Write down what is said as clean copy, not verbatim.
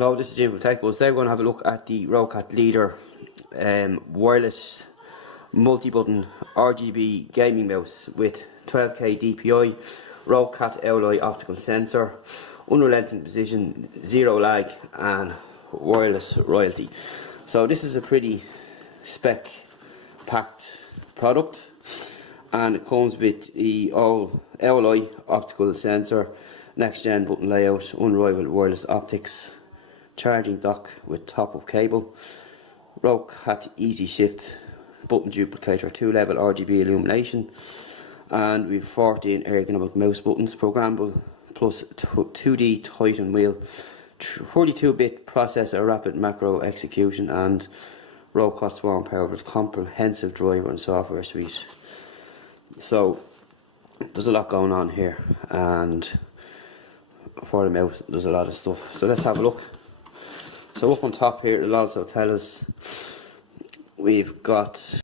Hello, this is Jim from Tech Buzz. Today we're going to have a look at the ROCCAT leadr wireless multi-button RGB gaming mouse with 12K DPI, ROCCAT owl optical sensor, unrelenting precision, zero lag and wireless royalty. So this is a pretty spec packed product, and it comes with the owl optical sensor, next gen button layout, unrivaled wireless optics, charging dock with top up cable, ROCCAT easy shift button duplicator, 2-level RGB illumination, and we've 14 ergonomic mouse buttons programmable, plus 2D Titan wheel, 32-bit processor, rapid macro execution, and ROCCAT swarm power with comprehensive driver and software suite. So there's a lot going on here, and for the mouse there's a lot of stuff. So let's have a look. So up on top here it'll also tell us we've got